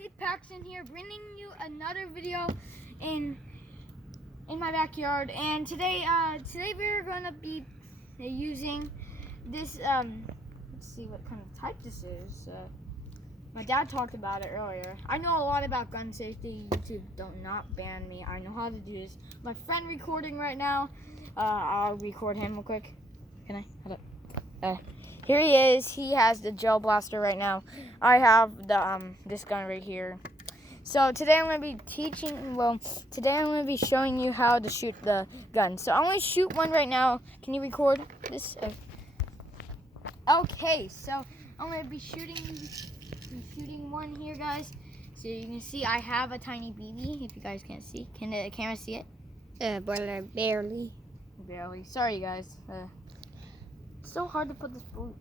it's Paxton here, bringing you another video in my backyard. And today we're gonna be using this. Let's see what kind of type this is. My dad talked about it earlier. I know a lot about gun safety. YouTube, don't not ban me. I know how to do this. My friend recording right now. I'll record him real quick. Can I? Hold up. Here he is. He has the gel blaster right now. I have the this gun right here. So today I'm going to be today I'm going to be showing you how to shoot the gun. So I'm going to shoot one right now. Can you record this? Okay, so I'm going to be shooting one here, guys. So you can see I have a tiny BB. If you guys can't see, can the camera see it? Barely. Barely. Sorry, guys. It's so hard to put this boot.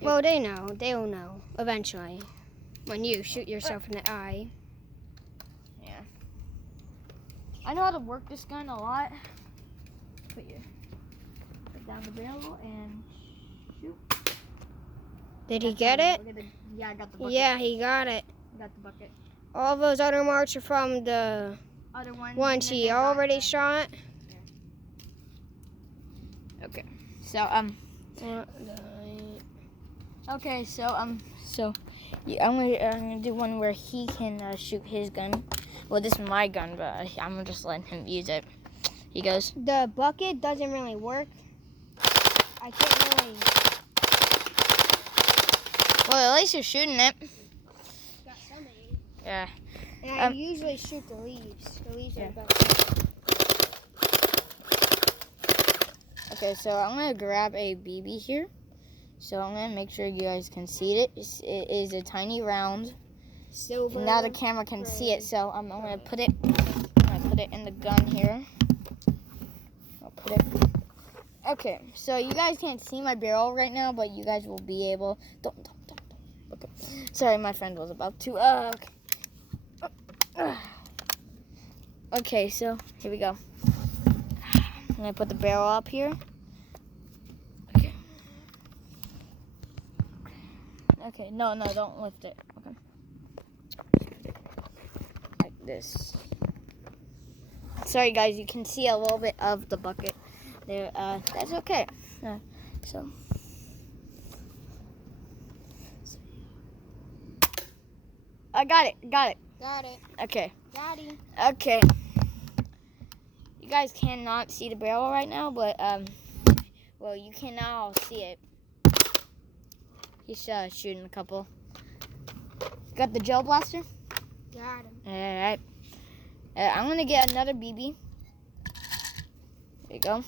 Well, they know. They'll know eventually when you shoot yourself in the eye. Yeah. I know how to work this gun a lot. Put down the barrel and shoot. Did he get it? Yeah, I got the bucket. Yeah, he got it. I got the bucket. All those other marks are from the Other ones he already shot. Yeah. Okay. So Okay, so I'm gonna do one where he can shoot his gun. Well, this is my gun, but I'm gonna just let him use it. He goes. The bucket doesn't really work. I can't really. Well, at least you're shooting it. Got some aim. Yeah. And I usually shoot the leaves. The leaves are the best. Okay, so I'm gonna grab a BB here. So I'm gonna make sure you guys can see it. It is a tiny round. Silver. Now the camera can see it, so I'm gonna put it. In the gun here. I'll put it. Okay, so you guys can't see my barrel right now, but you guys will be able. Don't. Okay. Sorry, my friend was about to. Okay. Okay, so here we go. I'm gonna put the barrel up here. Okay, no, don't lift it. Okay. Like this. Sorry, guys, you can see a little bit of the bucket there. That's okay. So. I got it. Got it. Okay. Daddy. Okay. You guys cannot see the barrel right now, but, well, you can now see it. He's shooting a couple. Got the gel blaster? Got him. Alright. I'm going to get another BB. There you go.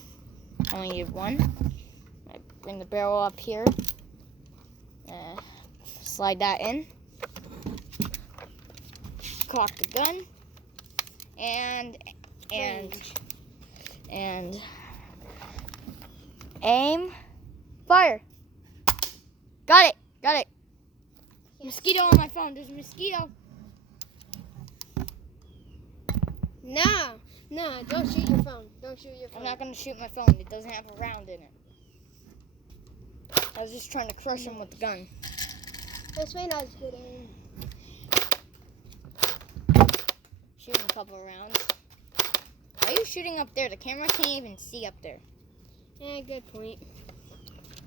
I only need one. I bring the barrel up here. Slide that in. Cock the gun. And aim. Fire. Got it. Mosquito on my phone. There's a mosquito. No, don't shoot your phone. I'm not going to shoot my phone. It doesn't have a round in it. I was just trying to crush him with the gun. This way not as good aim. Shooting a couple of rounds. Why are you shooting up there? The camera can't even see up there. Yeah, good point.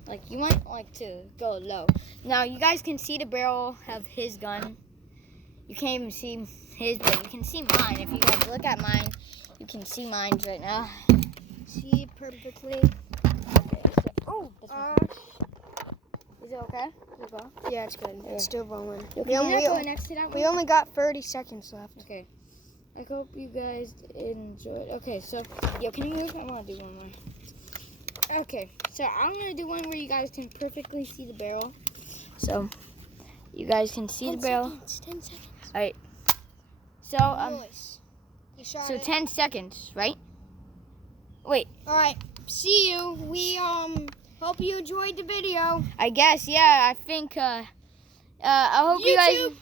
Like, you might like to go low. Now, you guys can see the barrel of his gun. You can't even see his, but you can see mine. If you guys look at mine, you can see mine right now. See it perfectly. Okay. So, is it okay? Yeah, it's good. It's still rolling. We only got 30 seconds left. Okay. I hope you guys enjoyed. Okay, so, can you move? I want to do one more. Okay, so I'm going to do one where you guys can perfectly see the barrel. So, you guys can see the barrel. 10 seconds. All right. So 10 seconds, right? Wait. All right. See you. We hope you enjoyed the video. I guess, yeah. I think I hope you guys